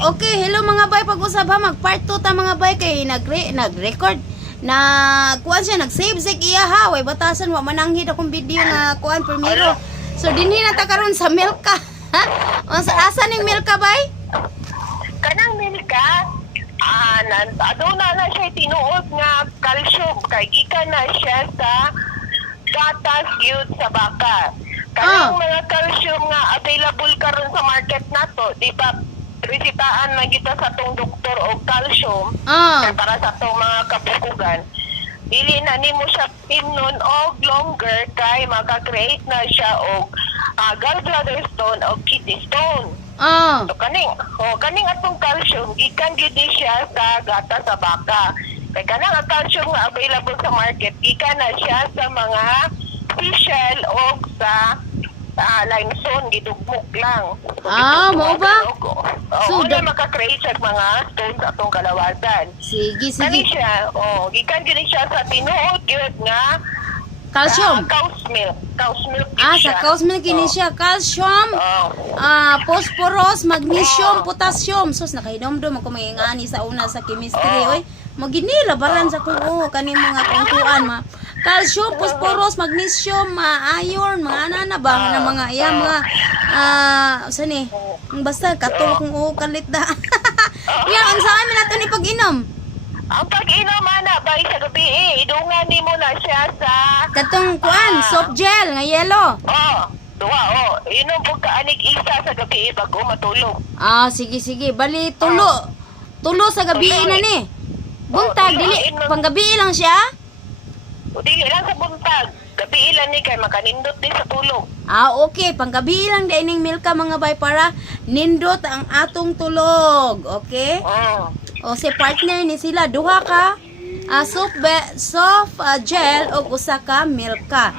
Okay, hello mga bay, pag-usap ha, mag-part 2 ta mga bay kay nag-record na kuan siya, nag-save iya ha, way batasan wa mananghid akong video nga kuan primero. So dinhi na ta karon sa Milka. Ha? O sa asa ning Milka bay? Kanang Milka, aduna na siya tinuod nga calcium kay gikan na siya sa gatas yun sa baka. Kanang mga calcium nga available karon sa market nato, di ba? Resitaan na kita sa tong doktor o calcium para sa tong mga kabukugan. Dili na nimo siya imnon og longer kay maka-create na siya og gallbladder stone o kidney stone. So kaning atong calcium gikan gyud siya sa gata sa baka. Kay kanang ang calcium nga available sa market gikan na siya sa mga fish o sa limestone gidugmok lang. Mao ba? So na maka-create siya mga stones atong kalawasan. Sige. Kani siya, gikan gyud siya sa tinuod gyud nga Calcium. Cow's milk. Sa cow's milk kini siya. Calcium, phosphorus, magnesium, potassium. Sus, nakainomdom ako mangingani sa una sa chemistry. Oy, maginila baran sa kuo kaning mga kungkuan ma. Calcium, phosphorus, magnesium, iron, mga ana ba na mga mga sani. Basta katol kung kalit da. Yan, unsa amin nato ni pag-inom? Ang pag-inom ana bay sa gabi idungan nimo na siya sa katong kuan, soft gel nga yellow. Duha inom pud ka anig isa sa gabi bago matulog. Sige. Bali tulo sa gabi na ni. Buntag dili panggabi lang siya? Dili lang sa buntag. Gabi ilan ni kay makanindot din sa tulog. Okay, panggabi lang dining Milka mga bay para nindot ang atong tulog. Okay? O si partner ni sila duha ka soft gel o usa ka Milka.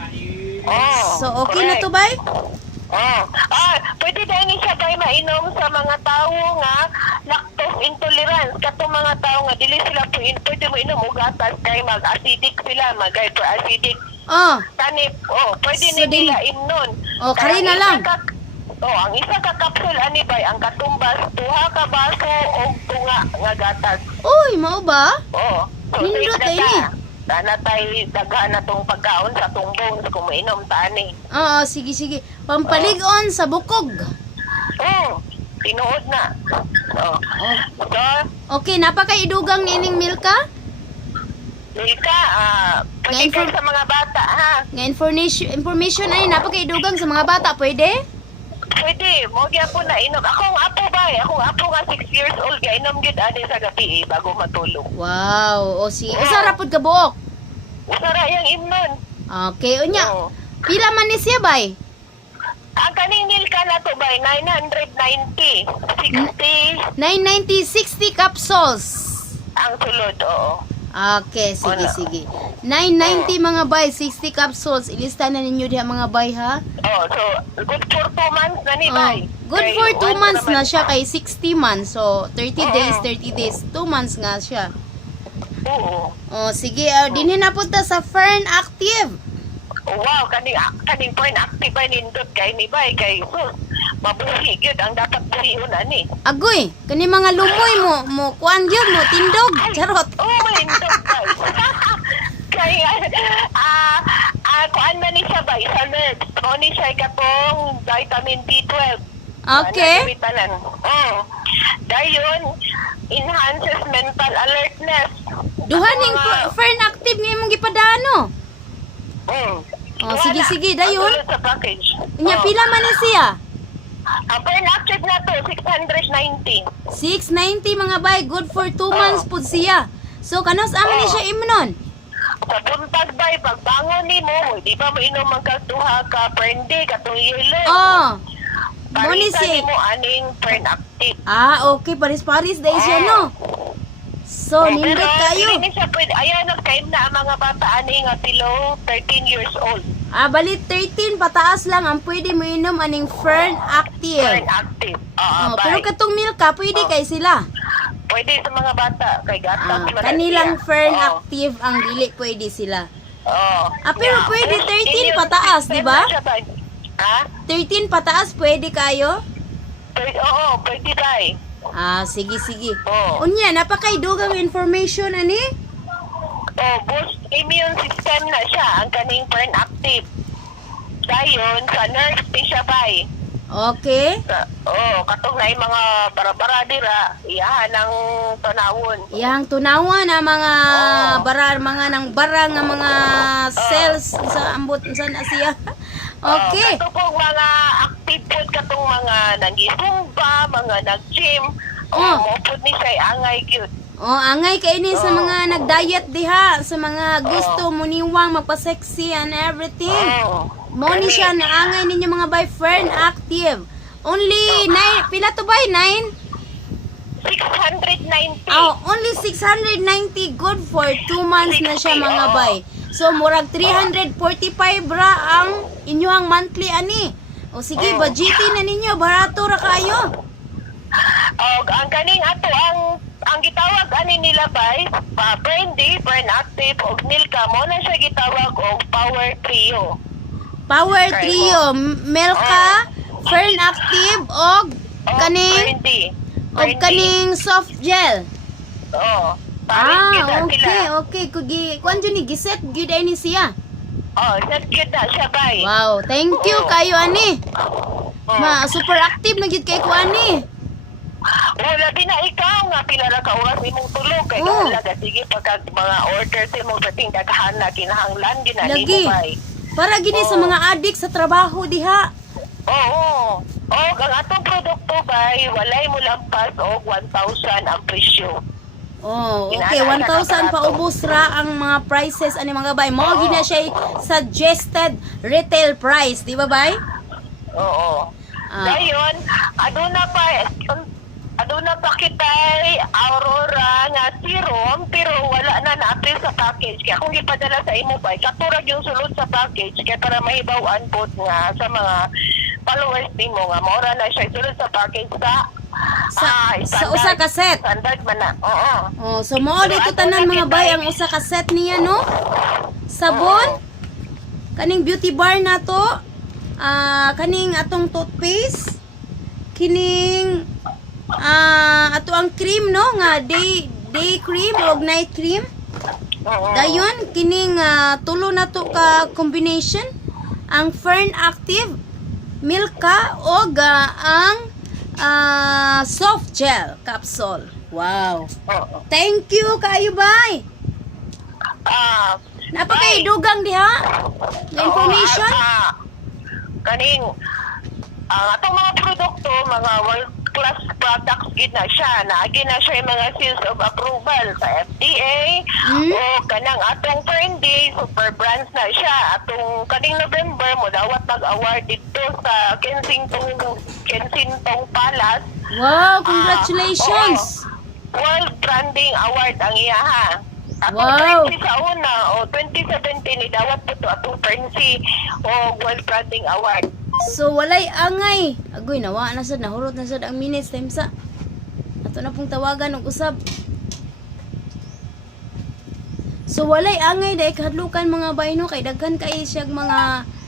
So okay na to bay? Pwede dahil siya bay mainom sa mga tao nga lactose intolerance. Katong mga tao nga dili sila pwede mo inom og gatas kay mag-acidic sila, mag-hyperacidic. Pwede so, nila imnon. Kari na lang. Ang isa ka capsule ani bay ang katumbas duha ka baso og tunga nga gatas. Uy, mao ba? So nindot ay ni. Sana tay daghan na tong pagkaon sa tong bones kung mainom tani. Sige. Pampalig-on sa bukog. Tinuod na. Okay, napakaidugang nining Milka? Milka, pwede sa mga bata ha. Nga information ay napakaidugang sa mga bata, pwede? Pwede, mo gyapon na inom. Akong apo nga 6 years old ga inom gyud ani sa gabi bago matulog. Wow, usa ra pud ka buok. Usa ra yang imnon. Okay, unya. Pila man ni siya bay? Ang kaning Milka na to bay 990, 990 60 capsules. Ang sulod, Okay, sige. 990 mga bay, 60 capsules. Ilista na ninyo diha mga bay ha. So good for 2 months na ni bay. Good for 2 months na siya kay 60 months. So 30 days, 2 months nga siya. Sige, dinhi na punta sa Fern Active. Wow, kaning point active ay nindot kay ni bay kay mabuhi gyud ang dapat buhion ani. Agoy, kani mga lumoy mo kuan gyud mo tindog. Charot. Nindot bay. Kay kuan man ni siya bay sa nerves. Ni siya katong vitamin B12. Okay. Dayon enhances mental alertness. Duha ning Fern Active nga imong gipadano. Sige, dayon. Sa package. Nya pila man ni siya? Ang Fern Active na to 690. 690 mga bay, good for 2 months pud siya. So kanos aman ni siya imnon? Sa buntag bay pagbangon nimo, di ba mainom ang duha ka Ferndi katong yellow. Mo ni si mo aning Fern Active. Okay, paris-paris dai siya no. So nindot kayo. Dili siya pwede ayan nagkaim na ang mga bata ani nga below 13 years old. Bali 13 pataas lang ang pwede mo inom aning Fern Active. Fern Active. Pero katong Milka pwede kay sila. Pwede sa mga bata kay gatas kanilang Fern Active ang dili pwede sila. Pero pwede 13 pataas, di ba? 13 pataas pwede kayo? Oo, pwede bay. Sige, sige. Oh. Unya, napakay dugang information ani? Boost immune system na siya ang kaning burn active. Dayon sa nurse ni siya bay. Okay. Katong na mga bara-bara dira, iyahan ang tanawon. Yang tunawa na mga mga nang barang nga mga cells sa ambot sa Asia. Okay. Katong mga active food katong mga nangisumba, mga nag-gym, mo pud ni siya angay gyud. Angay kaini sa mga nag-diet diha, sa mga gusto muniwang magpa-sexy and everything. Mo ni siya naangay ninyo mga by Fern Active. Only 9, pila to bay? 9? 690. Only 690, good for 2 months na siya mga bay. So murag 345 ra ang inyong monthly ani. Sige, budgetin na ninyo, barato ra kayo. Ang kaning ato ang gitawag ani nila bay, Brandy, Burn Active og Milka mo na siya gitawag og Power Trio. Power Trio, Milka, Fern Active og kaning Brandy. kaning soft gel. Sila. Okay. Kuan jud ni giset gyud ay ni siya. Set gyud na siya bay. Wow, thank you kayo ani. Super active na gyud kay ko ani. Labi na ikaw nga pila ra ka oras imong tulog kay kahalaga sige pagka mga orders imong sa tindahan na kinahanglan ginani Lagi. mo bay. Para gini sa mga adik sa trabaho diha. Ang atong produkto bay walay mo lampas og 1,000 ang presyo. Okay, 1,000 pa ubos ra ang mga prices ani mga bay. Mao gina siya suggested retail price, di ba bay? Dayon, aduna pa kitay Aurora nga serum pero wala na naapil sa package. Kaya kung ipadala sa imo bay, katurag yung sulod sa package kaya para mahibaw-an po nga sa mga followers nimo nga maura na siya sulod sa package sa usa ka set. Standard man na. So mao dito tanan mga bay ang usa ka set niya no. Sabon, kaning beauty bar na to, kaning atong toothpaste, kining ato ang cream no nga day cream o night cream. Dayon kining tulo na to ka combination, ang Fern Active, Milka og ang soft gel capsule. Wow. Thank you kayo bay. Napakay dugang diha. The information. Kaning atong mga produkto, mga world class products gid na siya. Naagi na siya yung mga seals of approval sa FDA o kanang atong Brandy, super brands na siya. Atong kaning November mo dawat mag-award dito sa Kensington Palace. Wow, congratulations. World Branding Award ang iya ha. Wow. 20 sa una 2017 ni dawat po to atong Prensi o World Branding Award. So walay angay. Agoy nawa na sad, nahurot na sad ang minutes time sa. Ato na pong tawagan og usab. So walay angay dai kahadlukan mga bayno kay daghan kay siyag mga